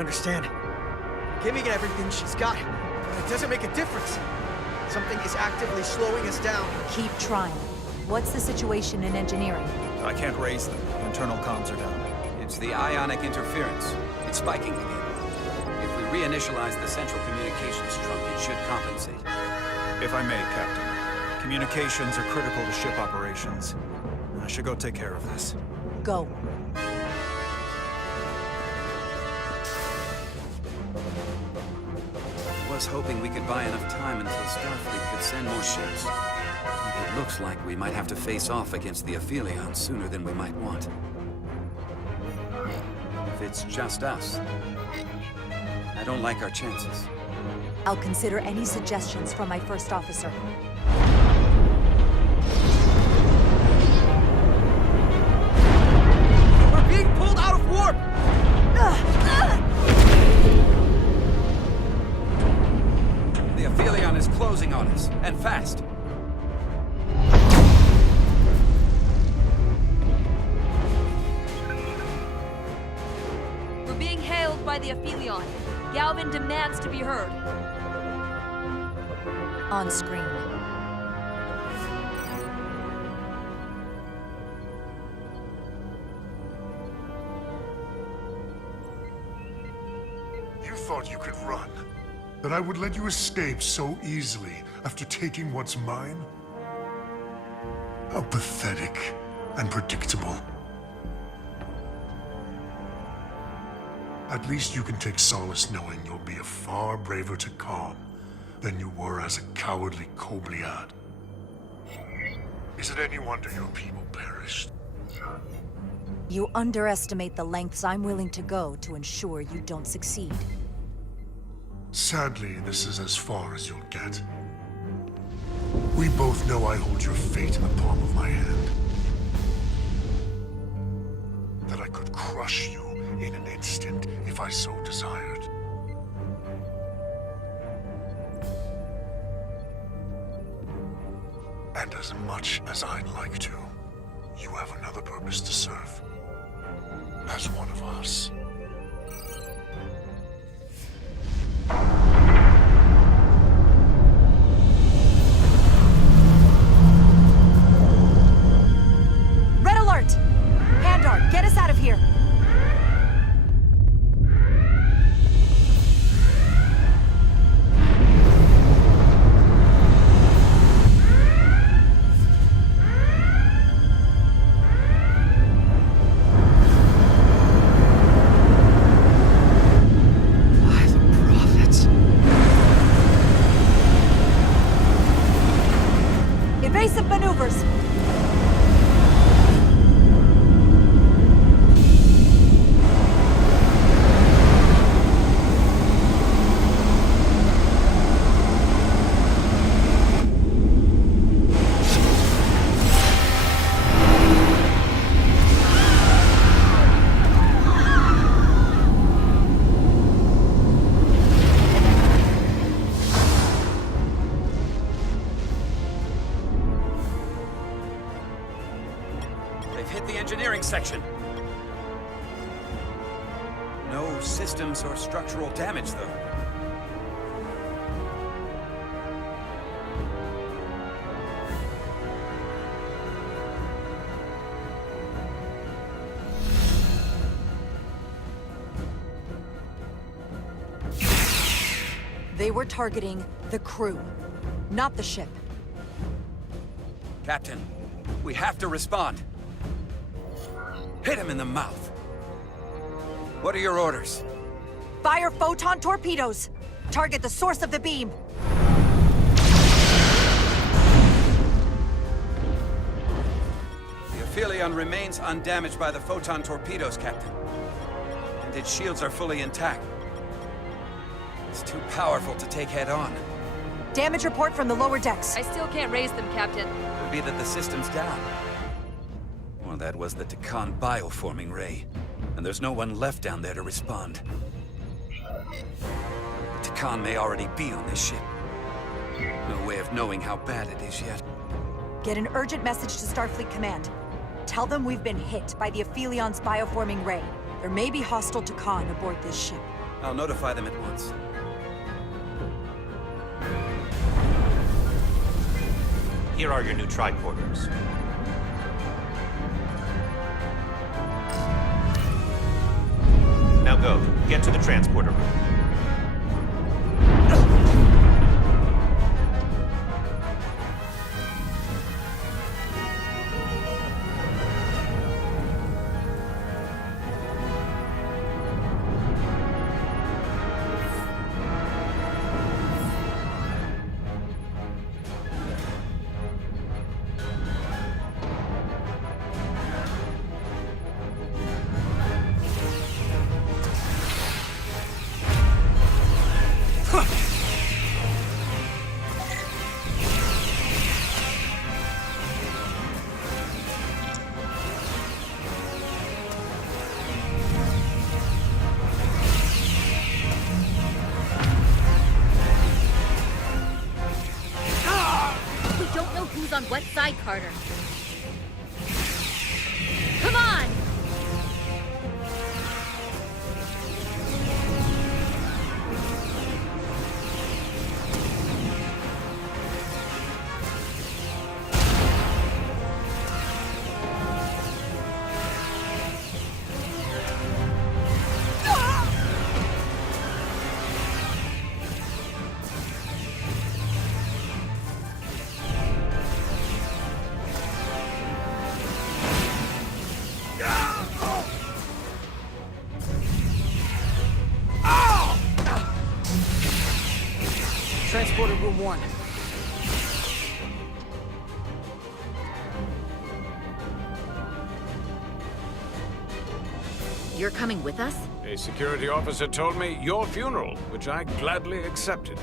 understand. Giving it everything she's got, it doesn't make a difference. Something is actively slowing us down. Keep trying. What's the situation in engineering? I can't raise them. Internal comms are down. It's the ionic interference. It's spiking again. If we reinitialize the central communications trunk, it should compensate. If I may, Captain. Communications are critical to ship operations. I should go take care of this. Go. I was hoping we could buy enough time until Starfleet could send more ships. But it looks like we might have to face off against the Aphelion sooner than we might want. If it's just us, I don't like our chances. I'll consider any suggestions from my first officer. We're being pulled out of warp! The Aphelion is closing on us, and fast. We're being hailed by the Aphelion. Galvin demands to be heard. On screen. You thought you could run? That I would let you escape so easily after taking what's mine? How pathetic and predictable. At least you can take solace knowing you'll be a far braver Takan than you were as a cowardly Kobliad. Is it any wonder your people perished? You underestimate the lengths I'm willing to go to ensure you don't succeed. Sadly, this is as far as you'll get. We both know I hold your fate in the palm of my hand. That I could crush you in an instant if I so desired. And as much as I'd like to, you have another purpose to serve. As one of us. Red alert! Handar, get us out of here! Evasive maneuvers! They've hit the engineering section. No systems or structural damage, though. They were targeting the crew, not the ship. Captain, we have to respond. Hit him in the mouth. What are your orders? Fire photon torpedoes! Target the source of the beam! The Aphelion remains undamaged by the photon torpedoes, Captain. And its shields are fully intact. It's too powerful to take head-on. Damage report from the lower decks. I still can't raise them, Captain. Could be that the system's down. Well, that was the Takan bioforming ray. And there's no one left down there to respond. Takan may already be on this ship. No way of knowing how bad it is yet. Get an urgent message to Starfleet Command. Tell them we've been hit by the Aphelion's bioforming ray. There may be hostile Takan aboard this ship. I'll notify them at once. Here are your new tricorders. Now go. Get to the transporter room. Who's on what side, Carter? Come on! Transporter room 1. You're coming with us? A security officer told me your funeral, which I gladly accepted.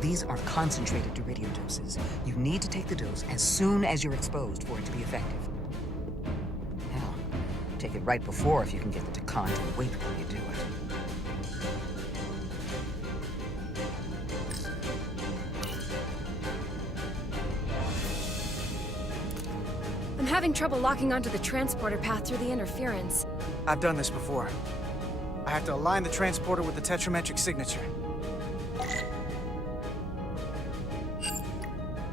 These are concentrated Duridium doses. You need to take the dose as soon as you're exposed for it to be effective. Hell, take it right before if you can get the Takan to wait while you do it. I'm having trouble locking onto the transporter path through the interference. I've done this before. I have to align the transporter with the tetrametric signature.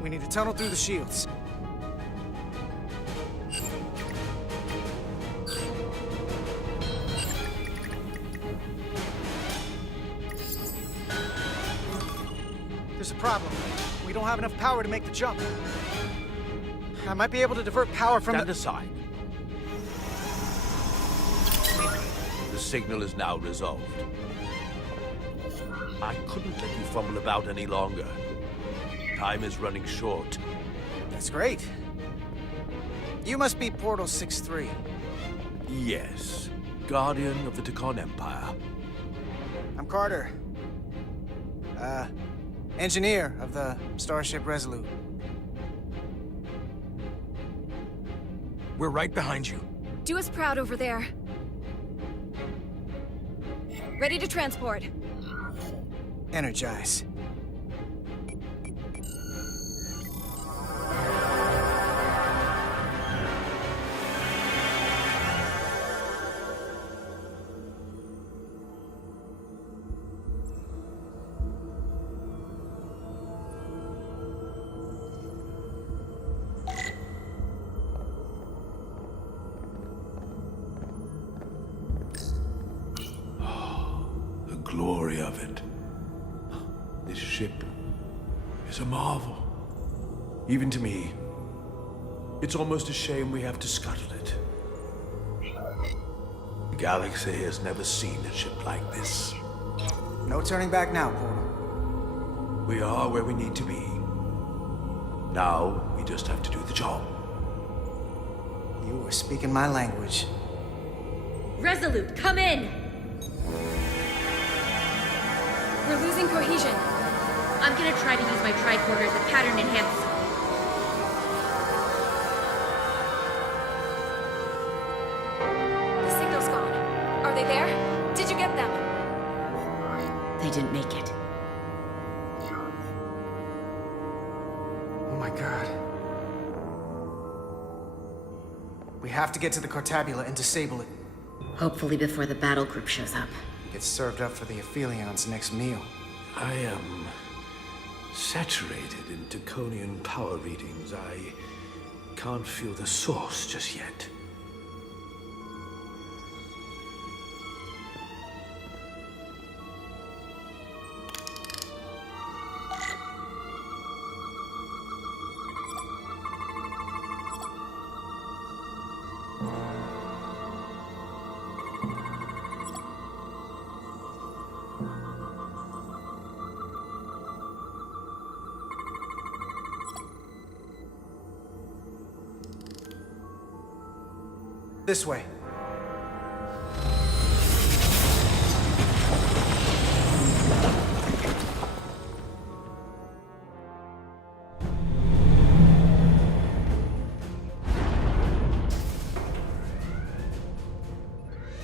We need to tunnel through the shields. There's a problem. We don't have enough power to make the jump. I might be able to divert power from Stand aside. The signal is now resolved. I couldn't let you fumble about any longer. Time is running short. That's great. You must be Portal 6-3. Yes. Guardian of the Takan Empire. I'm Carter. Engineer of the Starship Resolute. We're right behind you. Do us proud over there. Ready to transport. Energize. Glory of it. This ship is a marvel. Even to me, it's almost a shame we have to scuttle it. The galaxy has never seen a ship like this. No turning back now, Portal. We are where we need to be. Now, we just have to do the job. You are speaking my language. Resolute, come in! We're losing cohesion. I'm gonna try to use my tricorder as a pattern enhance. The signal's gone. Are they there? Did you get them? They didn't make it. Oh my god. We have to get to the Cartabula and disable it. Hopefully before the battle group shows up. It's served up for the Aphelions' next meal. I am saturated in Draconian power readings. I can't feel the source just yet. This way.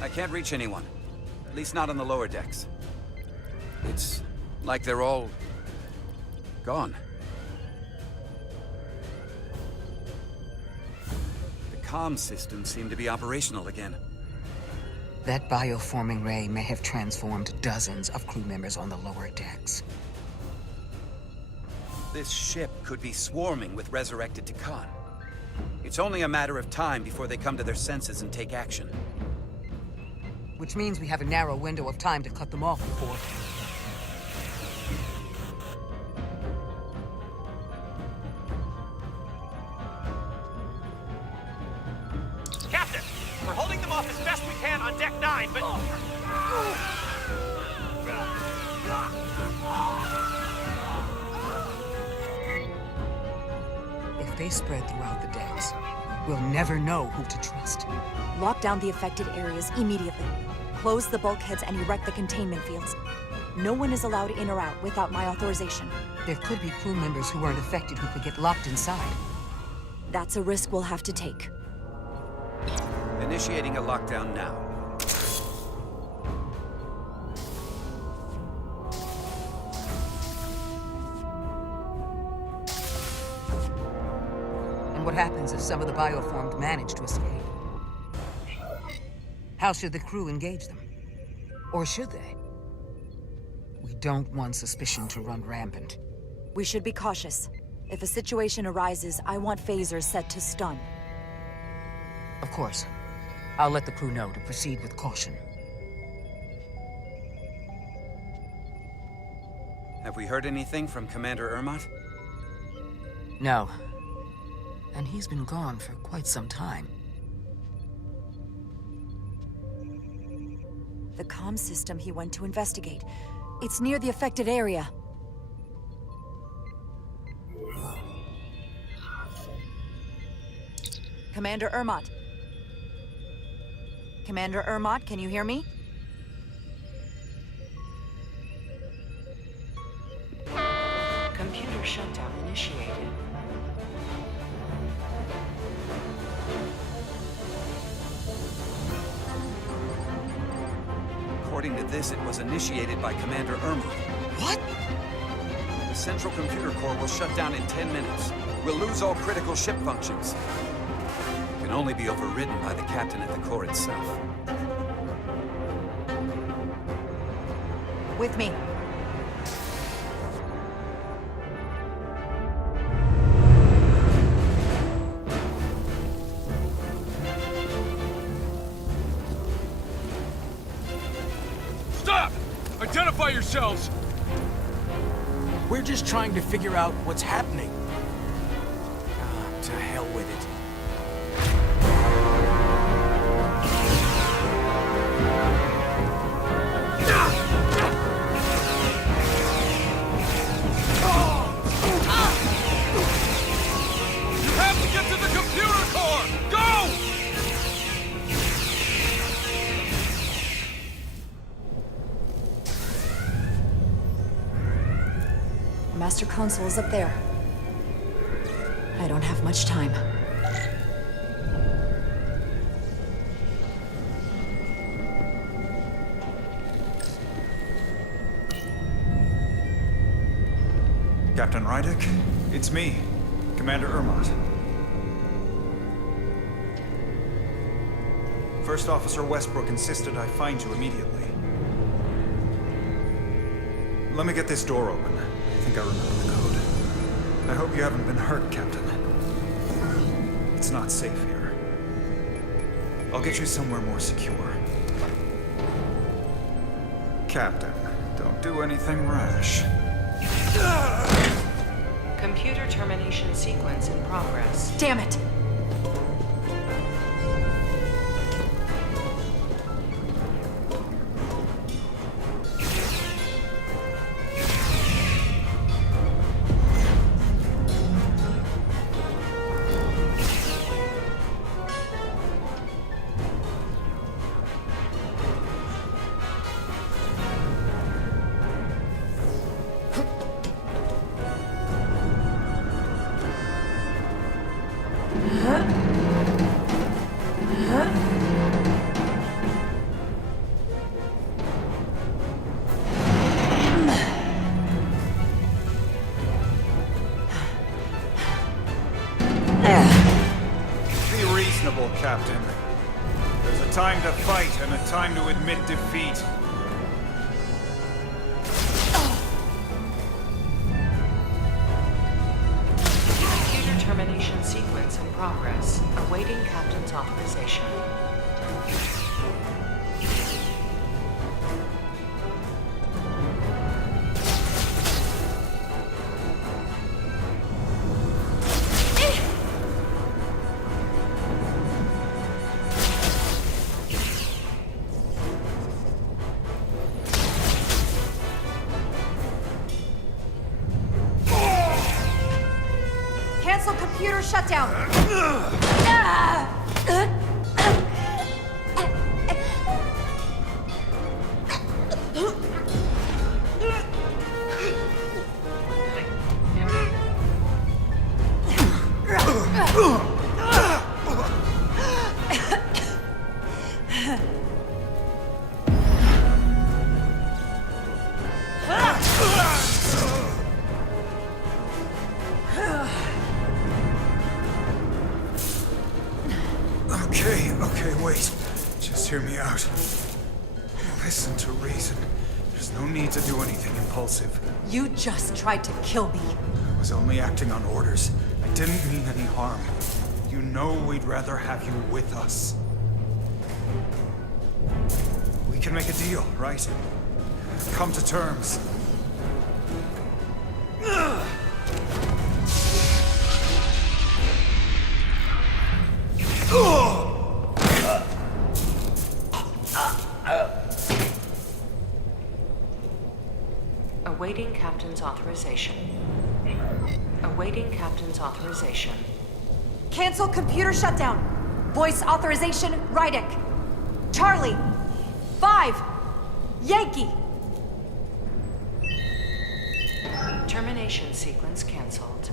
I can't reach anyone. At least not on the lower decks. It's like they're all gone. The comm systems seem to be operational again. That bioforming ray may have transformed dozens of crew members on the lower decks. This ship could be swarming with resurrected Takan. It's only a matter of time before they come to their senses and take action. Which means we have a narrow window of time to cut them off before... Captain, we're holding them off as best we can on Deck 9, but... If they spread throughout the decks, we'll never know who to trust. Lock down the affected areas immediately. Close the bulkheads and erect the containment fields. No one is allowed in or out without my authorization. There could be crew members who weren't affected who could get locked inside. That's a risk we'll have to take. Initiating a lockdown now. And what happens if some of the bioformed manage to escape? How should the crew engage them? Or should they? We don't want suspicion to run rampant. We should be cautious. If a situation arises, I want phasers set to stun. Of course. I'll let the crew know to proceed with caution. Have we heard anything from Commander Ermot? No. And he's been gone for quite some time. The comm system he went to investigate. It's near the affected area. Commander Ermot. Commander Ermot, can you hear me? Computer shutdown initiated. According to this, it was initiated by Commander Ermot. What? The central computer core will shut down in 10 minutes. We'll lose all critical ship functions. It can only be overridden by the captain at the core itself. With me. Stop! Identify yourselves! We're just trying to figure out what's happening. Ah, to hell with it. You have to get to the computer core! Go! Master Console is up there. I don't have much time. Captain Rydick, it's me, Commander Ermot. First Officer Westbrook insisted I find you immediately. Let me get this door open. I think I remember the code. I hope you haven't been hurt, Captain. It's not safe here. I'll get you somewhere more secure. Captain, don't do anything rash. Computer termination sequence in progress. Damn it! Captain. There's a time to fight and a time to admit defeat. Computer termination sequence in progress. Awaiting Captain's authorization. Cancel computer shutdown. Okay, wait. Just hear me out. Listen to reason. There's no need to do anything impulsive. You just tried to kill me. I was only acting on orders. I didn't mean any harm. You know we'd rather have you with us. We can make a deal, right? Come to terms. Awaiting Captain's authorization. Awaiting Captain's authorization. Cancel computer shutdown. Voice authorization, Rydick. Charlie. 5. Yankee. Termination sequence cancelled.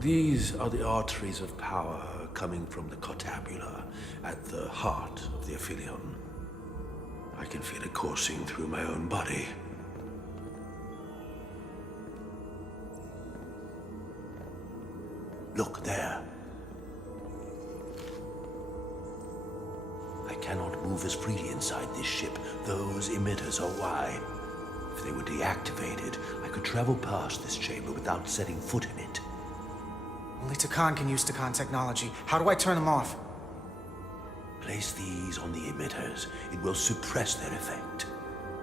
These are the arteries of power coming from the cortabula at the heart of the Aphelion. I can feel it coursing through my own body. Look there. I cannot move as freely inside this ship. Those emitters are why. If they were deactivated, I could travel past this chamber without setting foot in it. Only Takan can use Takan technology. How do I turn them off? Place these on the emitters. It will suppress their effect.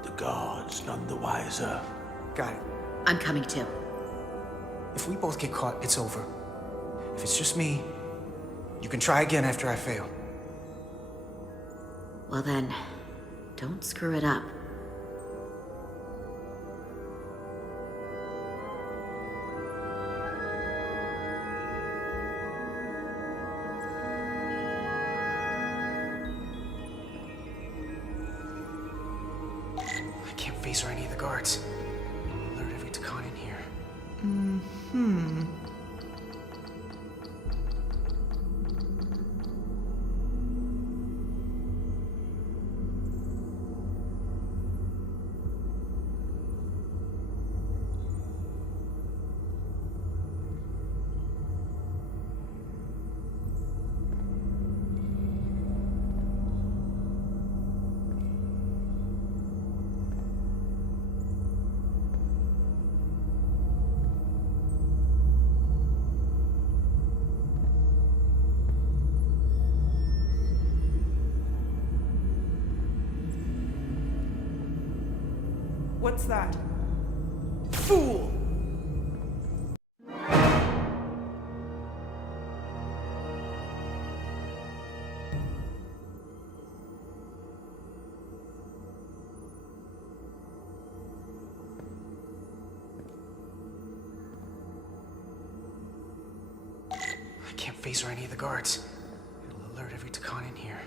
The guards none the wiser. Got it. I'm coming too. If we both get caught, it's over. If it's just me, you can try again after I fail. Well then, don't screw it up. I can't face or any of the guards. Alert every Takan in here. What's that? Fool! I can't face or any of the guards. It'll alert every Takan in here.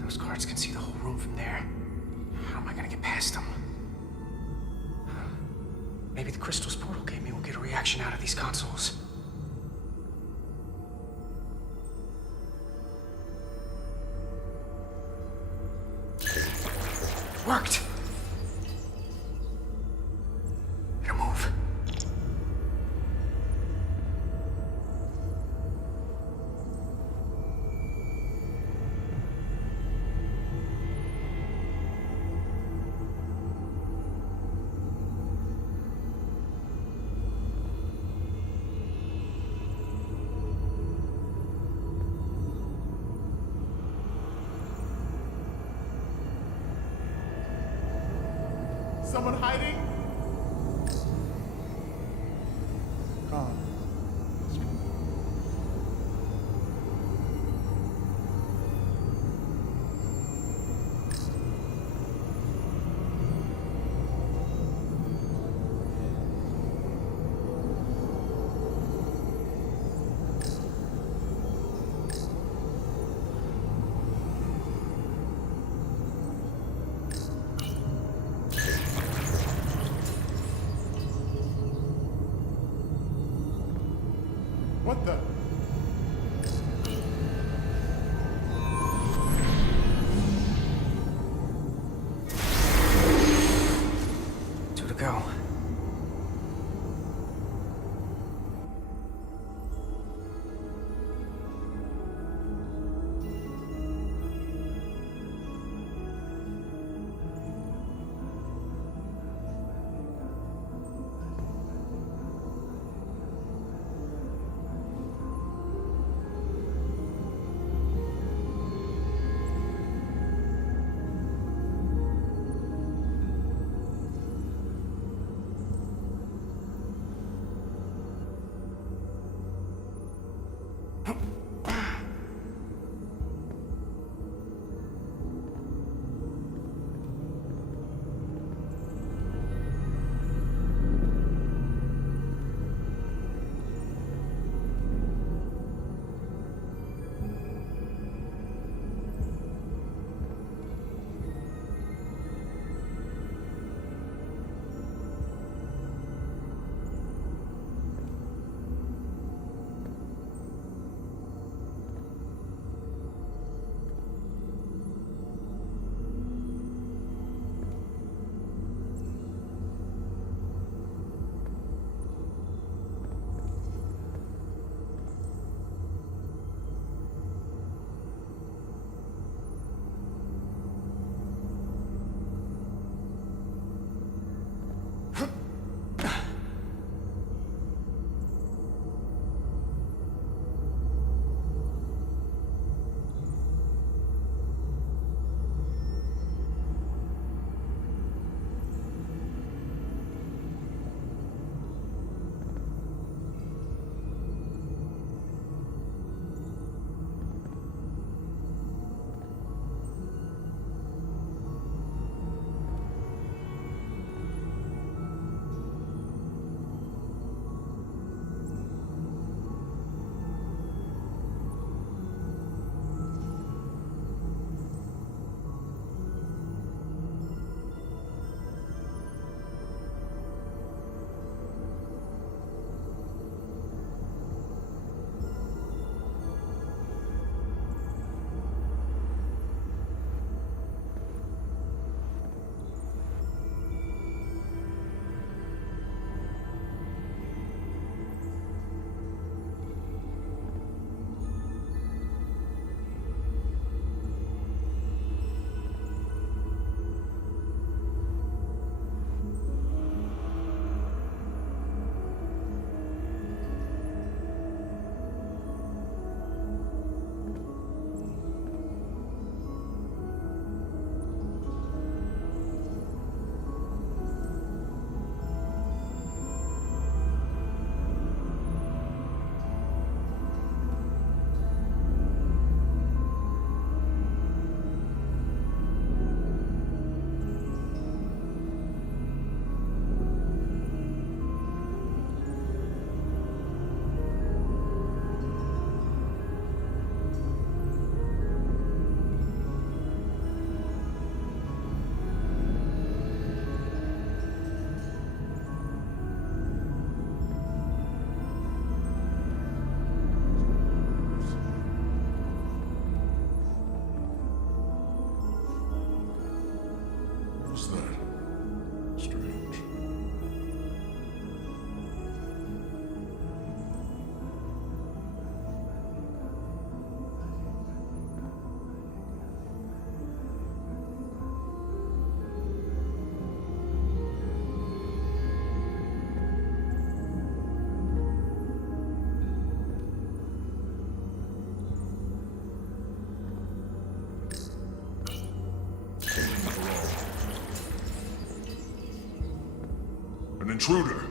Those guards can see the whole room from there. How am I gonna get past them? Maybe the crystal's portal gave me will get a reaction out of these consoles. Worked! Better move. Someone hiding? What the? Two to go. Strange. An intruder.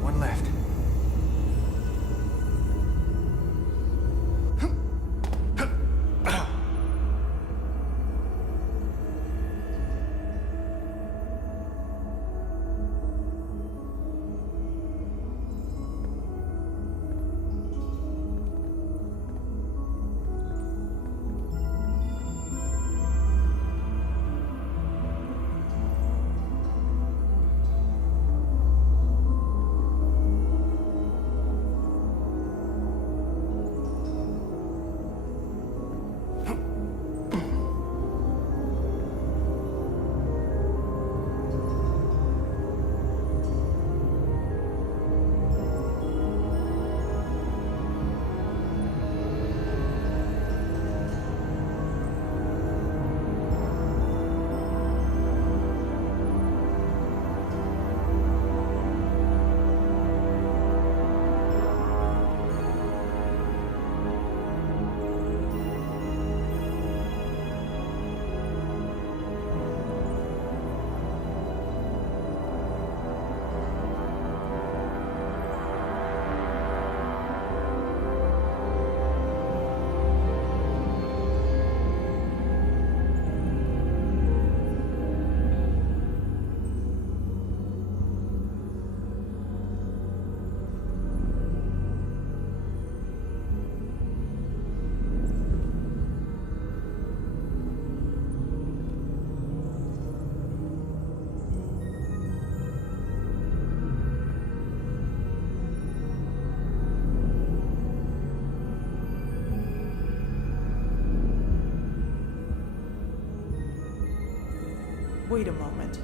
One left. Wait a moment.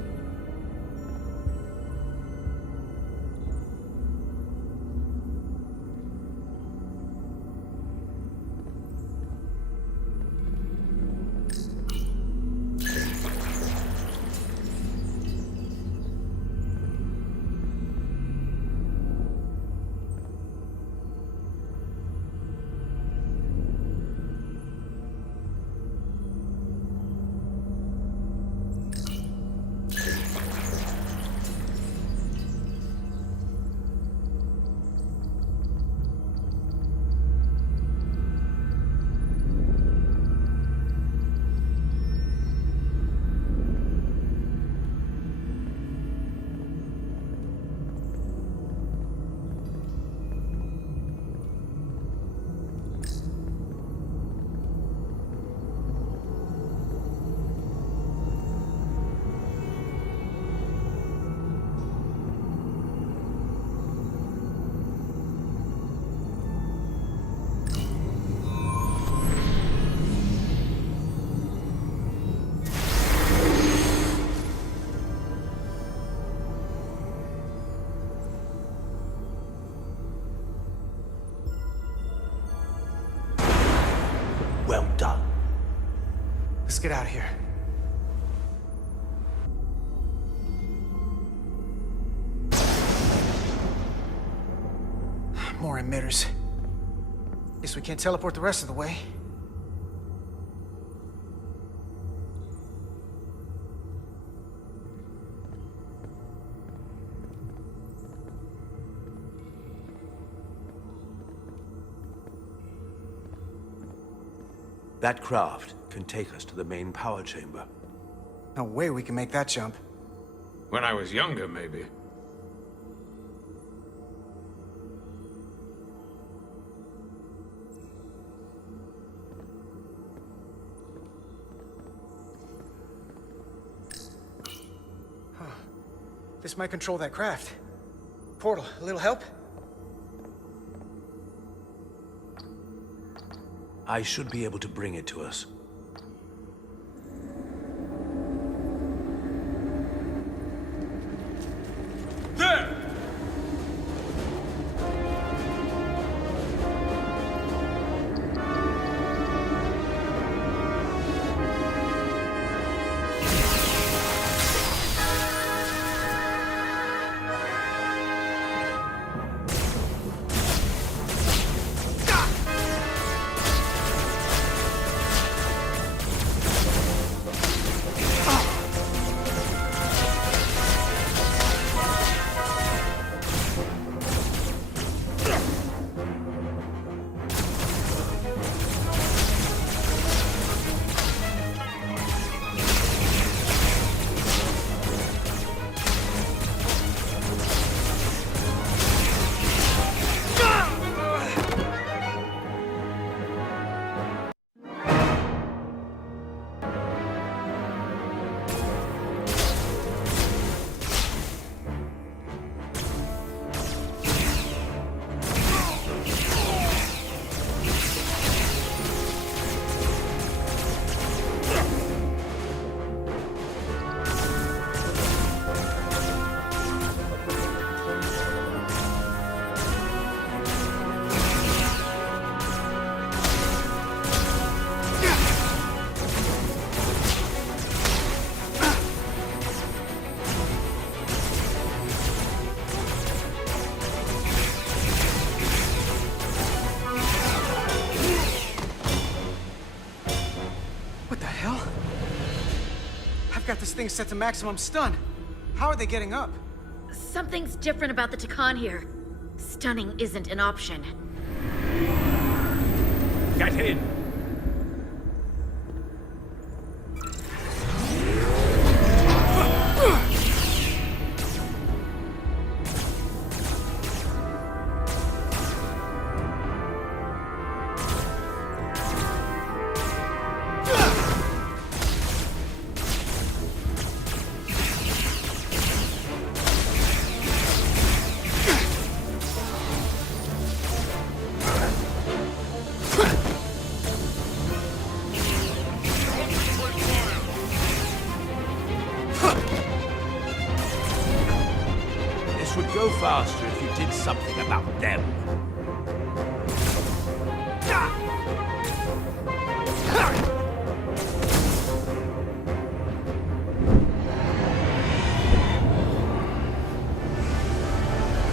get out of here. More emitters. Guess we can't teleport the rest of the way. That craft can take us to the main power chamber. No way we can make that jump. When I was younger, maybe. This might control that craft. Portal, a little help? I should be able to bring it to us. There! I've got this thing set to maximum stun. How are they getting up? Something's different about the Takan here. Stunning isn't an option. Get in! Would go faster if you did something about them.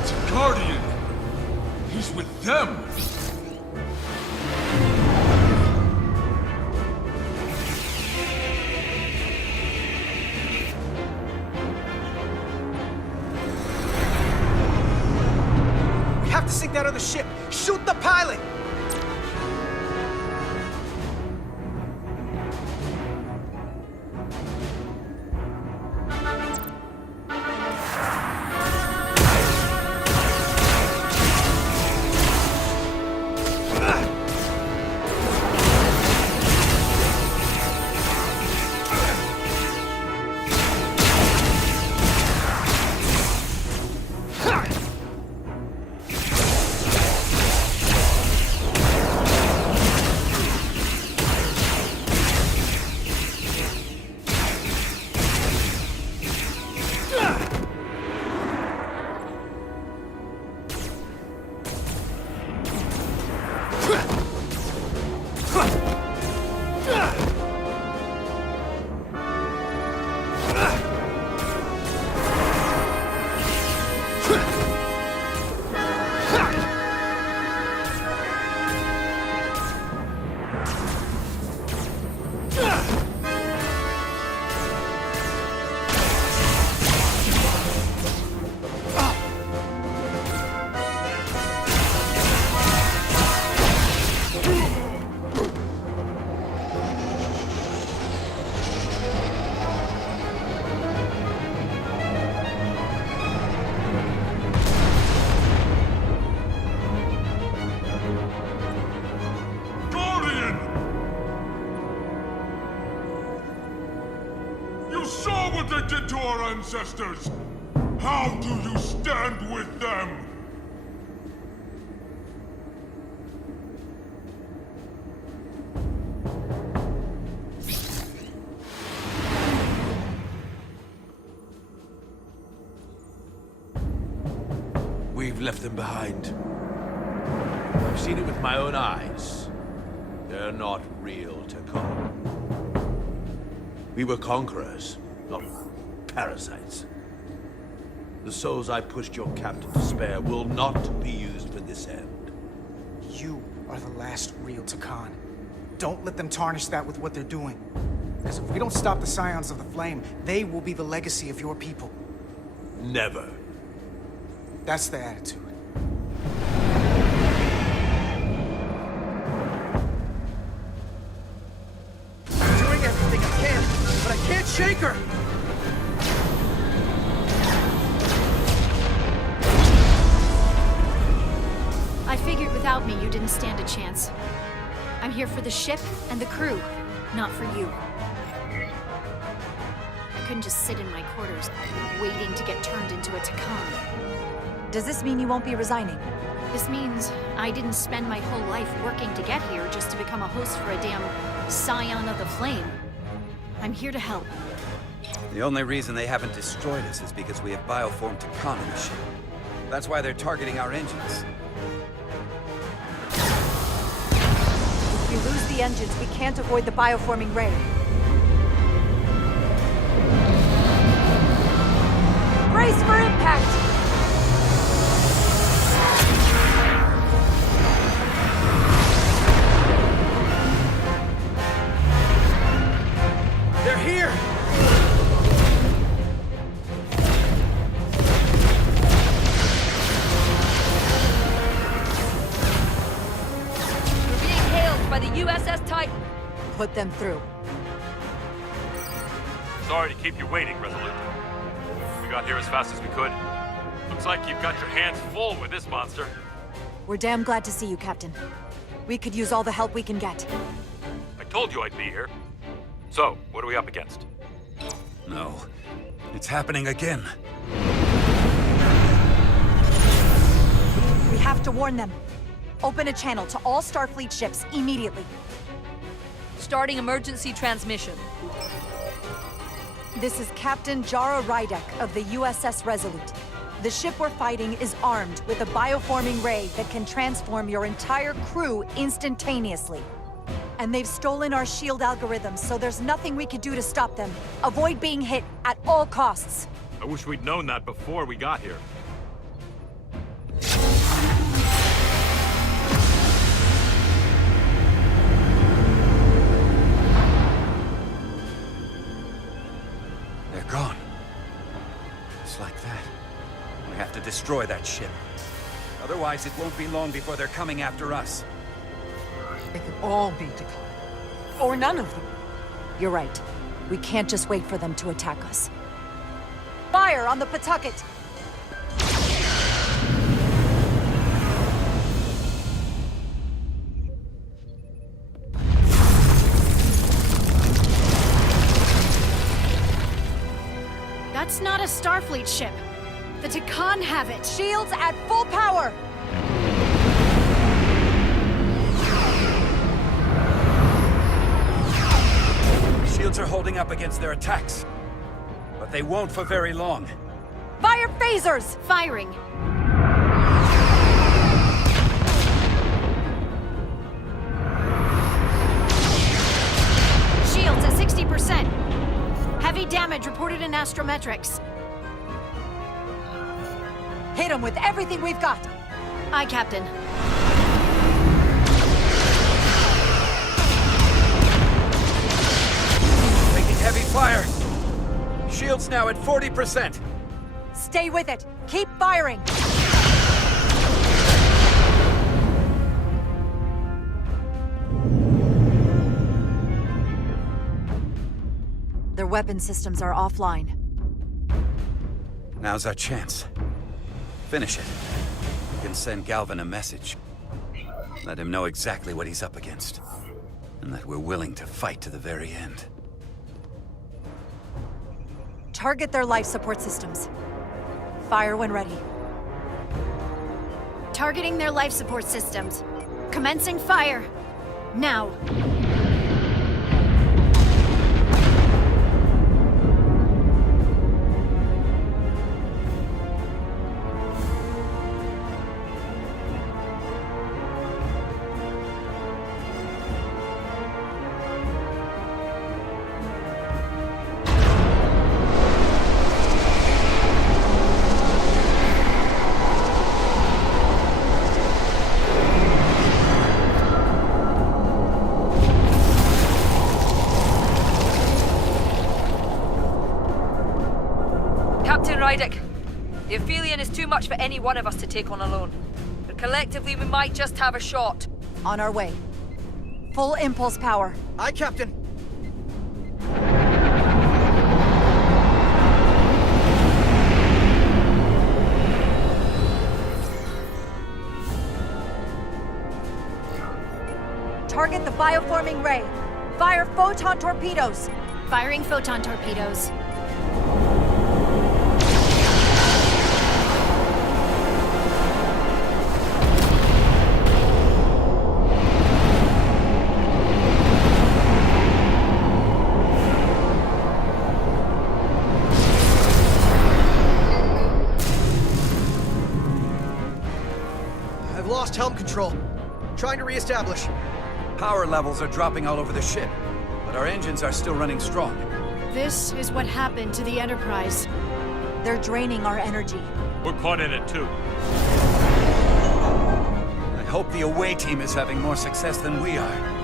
It's a Guardian. He's with them. Sink that other ship! Shoot the pilot! did to our ancestors? How do you stand with them? We've left them behind. I've seen it with my own eyes. They're not real Takan. We were conquerors, not parasites. The souls I pushed your captain to spare will not be used for this end. You are the last real Takan. Don't let them tarnish that with what they're doing. Because if we don't stop the Scions of the Flame, they will be the legacy of your people. Never. That's the attitude. I'm doing everything I can, but I can't shake her! I figured without me, you didn't stand a chance. I'm here for the ship and the crew, not for you. I couldn't just sit in my quarters, waiting to get turned into a Takan. Does this mean you won't be resigning? This means I didn't spend my whole life working to get here just to become a host for a damn Scion of the Flame. I'm here to help. The only reason they haven't destroyed us is because we have bioformed Takan in the ship. That's why they're targeting our engines. If we lose the engines, we can't avoid the bioforming ray. Brace for impact! They're here! We're being hailed by the USS Titan. Put them through. Sorry to keep you waiting, Resolute. We got here as fast as we could. Looks like you've got your hands full with this monster. We're damn glad to see you, Captain. We could use all the help we can get. I told you I'd be here. So, what are we up against? No. It's happening again. We have to warn them. Open a channel to all Starfleet ships immediately. Starting emergency transmission. This is Captain Jara Rydek of the USS Resolute. The ship we're fighting is armed with a bioforming ray that can transform your entire crew instantaneously. And they've stolen our shield algorithms, so there's nothing we could do to stop them. Avoid being hit at all costs. I wish we'd known that before we got here. They're gone. Just like that. We have to destroy that ship. Otherwise, it won't be long before they're coming after us. They could all be Takan. Or none of them. You're right. We can't just wait for them to attack us. Fire on the Pawtucket! That's not a Starfleet ship. The Takan have it. Shields at full power! Shields are holding up against their attacks. But they won't for very long. Fire phasers! Firing. Shields at 60%. Heavy damage reported in astrometrics. Hit them with everything we've got! Aye, Captain. Taking heavy fire. Shields now at 40%. Stay with it. Keep firing. Their weapon systems are offline. Now's our chance. Finish it. We can send Galvin a message. Let him know exactly what he's up against. And that we're willing to fight to the very end. Target their life support systems. Fire when ready. Targeting their life support systems. Commencing fire. Now. Captain Rydick, the Aphelion is too much for any one of us to take on alone. But collectively, we might just have a shot. On our way. Full impulse power. Aye, Captain. Target the bioforming ray. Fire photon torpedoes. Firing photon torpedoes. I've lost helm control. Trying to re-establish. Power levels are dropping all over the ship, but our engines are still running strong. This is what happened to the Enterprise. They're draining our energy. We're caught in it too. I hope the away team is having more success than we are.